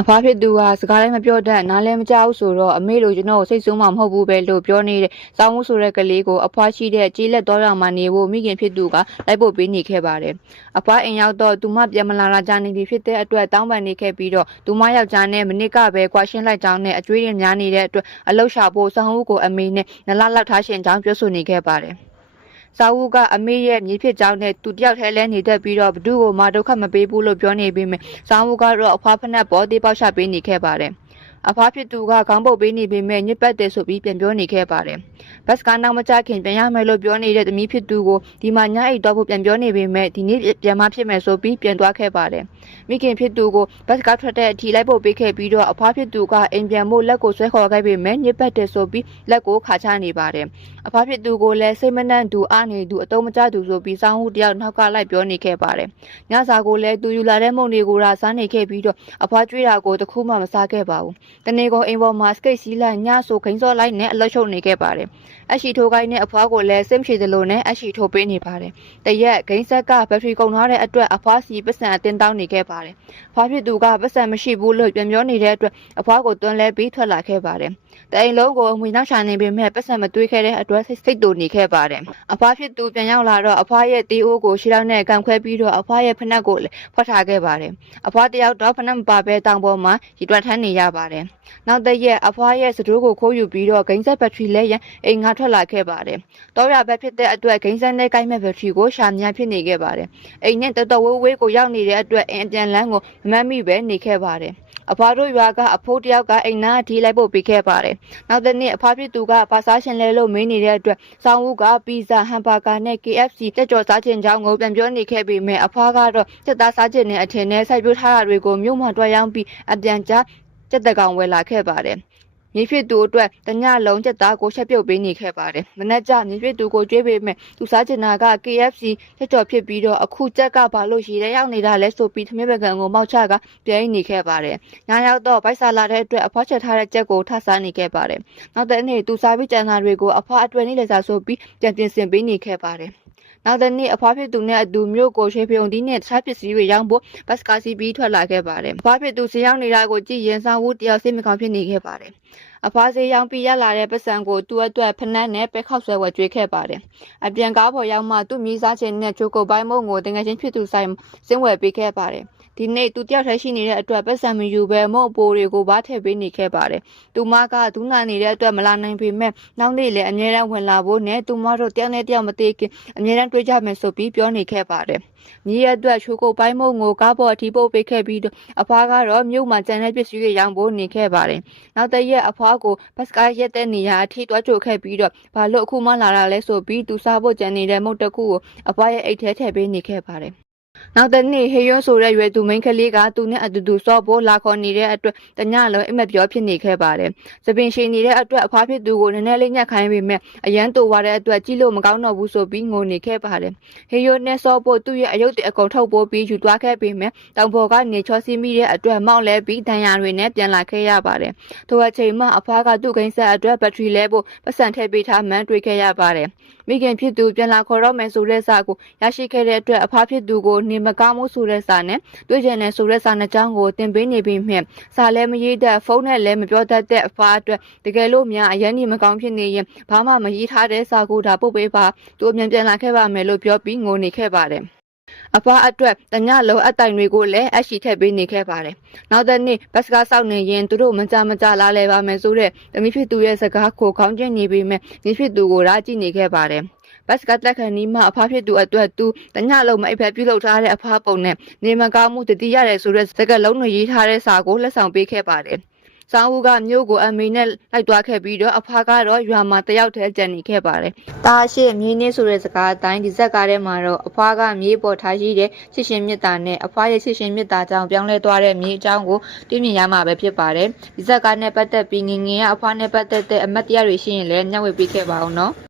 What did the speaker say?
အဖားဖြစ်သူကစကားလည်းမပြောတတ်နားလည်းမကြောက်ဆိုတော့အမေလိုကျွန်တော်စိတ်ဆိုးမှမဟုတ်ဘူးပဲလို့ပြောနေတဲ့စောင်းမှုဆိုတဲ့ကလေးကိုအဖွားရှိတဲ့ကြေးလက်တော်ရမှနေဖို့မိခင်ဖြစ်သူကလိုက်ဖို့ပေးနေခဲ့ပါတယ်အဖွားအိမ်ရောက်တော့သူမပြန်မလာတာကြာနေပြီဖြစ်တဲ့အတွက်တောင်းပန်နေခဲ့ပြီးတော့သူမယောက်ျားနဲ့မနစ်ကပဲကွာရှင်းလိုက်ကြောင်းနဲ့အကျွေးရများနေတဲ့အတွက်အလောက်ရှာဖို့စောင်းမှုကိုအမေနဲ့နလလောက်ထားရှင်ကြောင်းပြောဆိုနေခဲ့ပါတယ်စာဝူကအမေရဲ့မြေဖြစ်ကြောင်းနဲ့သူတယောက်ထဲလဲနေတတ်ပြီးတော့ဘဒုကိုမဒုက္ခမပေးဘူးလို့ပြောနေပြီးမြစာဝူကတော့အဖွားဖက်နဲ့ပေါ်သေးပေါက်ချပေးနေခဲ့ပါတယ်အဖွားဖြစ်သူကခေါင်းပုတ်ပေးနေပေမဲ့ညစ်ပတ်တယ်ဆိုပြီးပြန်ပြောနေခဲ့ပါတယ်ဘတ်စကနောက်မကြခင်ပြန်ရမယ်လို့ပြောနေတဲ့သမီးဖြစ်သူကိုဒီမှာညအိတ်တော့ဖို့ပြန်ပြောနေပေမဲ့ဒီနေ့ပြန်မဖြစ်မယ်ဆိုပြီးပြန်သွားခဲ့ပါတယ်မိခင်ဖြစ်သူကိုဘတ်စကထွက်တဲ့အထိလိုက်ဖို့ပေးခဲ့ပြီးတော့အဖွားဖြစ်သူကအိမ်ပြန်ဖို့လက်ကိုဆွဲခေါ်ခဲ့ပေမဲ့ညစ်ပတ်တယ်ဆိုပြီးလက်ကိုခါချနေပါတယ်အဖွားဖြစ်သူကိုလည်းစိတ်မနှံ့သူအားနေသူအတုံးမကျသူဆိုပြီးစောင်းဦးတယောက်နောက်ကလိုက်ပြောနေခဲ့ပါတယ်ညစာကိုလည်းသူယူလာတဲ့မုံတွေကိုရာစားနေခဲ့ပြီးတော့အဖွားကျွေးတာကိုတခုမှမစားခဲ့ပါဘူးတနေ့ကုန်အိမ်ပေါ်မှာစကိတ်စီးလိုက်ညဆိုခိန်းစောလိုက်နဲ့အလက်ချုပ်နေခဲ့ပါတယ်အရှိထိုးကိုင်းနဲ့အဖွားကိုလည်းစိတ်မရှိသလိုနဲ့အရှိထိုးပေးနေပါတယ်တရက်ဂိမ်းဆက်ကဘက်ထရီကုန်သွားတဲ့အတွက်အဖွားစီပတ်စံအတင်းတောင်းနေခဲ့ပါတယ်အဖွားဖြစ်သူကပတ်စံမရှိဘူးလို့ပြန်ပြောနေတဲ့အတွက်အဖွားကိုတွန်းလဲပြီးထွက်လာခဲ့ပါတယ်တအိမ်လုံးကိုငွေနှောက်ရှာနေပေမဲ့ပတ်စံမတွေးခဲ့တဲ့အတွက်စိတ်တူနေခဲ့ပါတယ်အဖွားဖြစ်သူပြန်ရောက်လာတော့အဖွားရဲ့တီးအိုးကိုရှေ့ထောက်နဲ့ကန်ခွဲပြီးတော့အဖွားရဲ့ဖနက်ကိုလည်းဖွက်ထားခဲ့ပါတယ်အဖွားတယောက်တော့ဖနက်မပါဘဲတောင်ပေါ်မှာရီတွက်ထမ်းနေရပါတယ်နောက်တရက်အဖွားရဲ့စတိုးကိုခိုးယူပြီးတော့ဂိမ်းဆက်ဘက်ထရီလဲရန်အိမ်ငါထွက်လာခဲ့ပါတယ်တော့ရဘက်ဖြစ်တဲ့အတွက်ဂိမ်းဆက်နဲ့ကိုင်းမဲ့ဘက်ထရီကိုရှာမြန်ဖြစ်နေခဲ့ပါတယ်အိမ်နဲ့တော်တော်ဝေးကိုရောက်နေတဲ့အတွက်အင်ပြန်လန်းကိုမမှတ်မိပဲနေခဲ့ပါတယ်အဖွားတို့ရွာကအဖိုးတယောက်ကအိမ်နာအထိလိုက်ဖို့ပေးခဲ့ပါတယ်နောက်တစ်နေ့အဖွားဖြစ်သူကပါစားရှင်လဲလို့မင်းနေတဲ့အတွက်စောင်းဦးကပီဇာဟမ်ဘာဂါနဲ့ KFC တက်ကြော်စားခြင်းကြောင်းကိုပြန်ပြောနေခဲ့ပေမဲ့အဖွားကတော့စက်သားစားခြင်းနဲ့အထင်နဲ့စိုက်ပျိုးထားတာတွေကိုမြို့မှာတွားရောက်ပြီးအပြန်ကြားစက်တကောင်ဝယ်လာခဲ့ပါတယ်မြေဖြစ်သူအတွက်တညလုံးစက်သားကိုချက်ပြုတ်ပေးနေခဲ့ပါတယ်မနက်ကျမြေဖြစ်သူကိုကြွေးပေမဲ့သူစားချင်တာက KFC တက်ကြော်ဖြစ်ပြီးတော့အခုကြက်ကဘာလို့ရေထဲရောက်နေတာလဲဆိုပြီးသမီးပကံကိုမောက်ချကပြိုင်နေခဲ့ပါတယ်ညရောက်တော့ဗိုက်စာလာတဲ့အတွက်အဖွားချက်ထားတဲ့ကြက်ကိုထဆန်းနေခဲ့ပါတယ်နောက်တဲ့နေ့သူစားပြီးကြံစာတွေကိုအဖွားအတွဲနေလေစာဆိုပြီးပြန်ပြင်ဆင်ပေးနေခဲ့ပါတယ်နောက်တဲ့နေ့အဖွားဖြစ်သူနဲ့အတူမြို့ကိုရွှေပြုံတီးနဲ့တခြားပစ္စည်းတွေရောင်းဖို့ဘတ်စကားစီးပြီးထွက်လာခဲ့ပါတယ်အဖွားဖြစ်သူဈေးရောက်နေတာကိုကြည့်ရင်ဆောင်ဝူတယောက်စိတ်မကောင်းဖြစ်နေခဲ့ပါတယ်အဖွားဈေးရောင်းပြီးရလာတဲ့ပတ်စံကိုသူ့အတွက်ဖနက်နဲ့ပဲခောက်ဆွဲဝယ်ကျွေးခဲ့ပါတယ်အပြန်ကားပေါ်ရောက်မှသူ့မိစားချင်းနဲ့ချိုကိုပိုင်းမုံကိုတငယ်ချင်းဖြစ်သူဆိုင်စင်းဝယ်ပေးခဲ့ပါတယ်ဒီနေ့သူတယောက်တည်းရှိနေတဲ့အတွက်ပတ်စံမယူပဲမုံအပိုးတွေကိုဘာထည့်ပေးနေခဲ့ပါတယ်သူမကဒူးနာနေတဲ့အတွက်မလာနိုင်ပေမဲ့နောက်နေ့လည်းအမြဲတမ်းဝင်လာဖို့နဲ့သူမတို့တယောက်နဲ့တယောက်မသေးခင်အမြဲတမ်းတွေ့ကြမယ်ဆိုပြီးပြောနေခဲ့ပါတယ်မြေရအတွက်ချိုကိုပိုင်းမုံကိုကားပေါ်အထီးပို့ပေးခဲ့ပြီးအဖွားကတော့မြို့မှာကျန်တဲ့ပစ္စည်းတွေရောင်းဖို့နေခဲ့ပါတယ်နောက်တရက်အဖွားကိုဘတ်စကားရက်တဲ့နေရာအထိတွားကြိုခဲ့ပြီးတော့ဘာလို့အခုမှလာတာလဲဆိုပြီးသူစားဖို့ကြံနေတဲ့မုတ်တကူကိုအဖွားရဲ့အိတ်ထဲထည့်ပေးနေခဲ့ပါတယ်နောက်တဲ့နေ့ဟေယွန်းဆိုတဲ့ရွယ်သူမိန်းကလေးကသူနဲ့အတူတူစော့ဖို့လာခေါ်နေတဲ့အတွက်တညလုံးအိမ်မပြောဖြစ်နေခဲ့ပါတယ်။သပင်ရှင်နေတဲ့အတွက်အဖွားဖြစ်သူကိုနည်းနည်းလေးညှက်ခိုင်းပေမဲ့အရန်တူသွားတဲ့အတွက်ကြည့်လို့မကောင်းတော့ဘူးဆိုပြီးငိုနေခဲ့ပါတယ်။ဟေယွန်းနဲ့စော့ဖို့သူ့ရဲ့အယုတ်တွေအကုန်ထုတ်ပိုးပြီးယူသွားခဲ့ပေမဲ့တောင်ပေါ်ကနေချောစီးမိတဲ့အတွက်မောက်လဲပြီးဒဏ်ရာတွေနဲ့ပြန်လာခဲ့ရပါတယ်။ထိုအချိန်မှအဖွားကသူ့ကိန်းဆက်အတွက်ဘက်ထရီလဲဖို့ပတ်စံထည့်ပေးထားမှန်းတွေ့ခဲ့ရပါတယ်။မိခင်ဖြစ်သူပြန်လာခေါ်တော့မယ်ဆိုတဲ့စာကိုရရှိခဲ့တဲ့အတွက်အဖွားဖြစ်သူကိုနေမကောင်းမှုဆိုတဲ့စာနဲ့တွေ့ကြတဲ့ဆိုတဲ့စာနှစ်ကြောင်းကိုတင်ပေးနေပြီးမြဲစာလည်းမရေးတတ်ဖုန်းနဲ့လည်းမပြောတတ်တဲ့အဖွားအတွက်တကယ်လို့များအရင်နေမကောင်းဖြစ်နေရင်ဘာမှမရေးထားတဲ့စာကိုဒါပုတ်ပေးပါသူအမြန်ပြန်လာခဲ့ပါမယ်လို့ပြောပြီးငိုနေခဲ့ပါတယ်အဖွားအတွက်တညလုံးအတိုင်တွေကိုလည်းအရှိထည့်ပေးနေခဲ့ပါတယ်။နောက်တဲ့နေ့ဘတ်စကားစောက်နေရင်သူတို့မကြလာလဲပါမယ်ဆိုတဲ့သမီးဖြစ်သူရဲ့စကားကိုခေါင်းကျင်းနေပြီးမြဲမိဖြစ်သူကိုရာကြည့်နေခဲ့ပါတယ်။ဘတ်စကတ်လက်ခံနီးမှအဖားဖြစ်သူအတွက်သူတညလုံးမအိပ်ဖက်ပြုတ်ထားတဲ့အဖားပုံနဲ့နေမကောင်းမှုတတိရတယ်ဆိုတဲ့စကားလုံးတွေရေးထားတဲ့စာကိုလက်ဆောင်ပေးခဲ့ပါတယ်။စောင်းဦးကမြို့ကိုအမေနဲ့လိုက်သွားခဲ့ပြီးတော့အဖားကတော့ရွာမှာတယောက်တည်းကြံနေခဲ့ပါတယ်။တာရှိမြေနည်းဆိုတဲ့စကားအတိုင်းဒီဇက်ကားထဲမှာတော့အဖွားကမြေပေါ်ထားရှိတဲ့ချစ်ရှင်မြတ်တာနဲ့အဖွားရဲ့ချစ်ရှင်မြတ်တာကြောင့်ပြောင်းလဲသွားတဲ့မြေအကြောင်းကိုတွေ့မြင်ရမှာပဲဖြစ်ပါတယ်။ဒီဇက်ကားနဲ့ပတ်သက်ပြီးငငယ်ကအဖွားနဲ့ပတ်သက်တဲ့အမတ်တရားတွေရှိရင်လည်းညှဝေပေးခဲ့ပါအောင်နော်။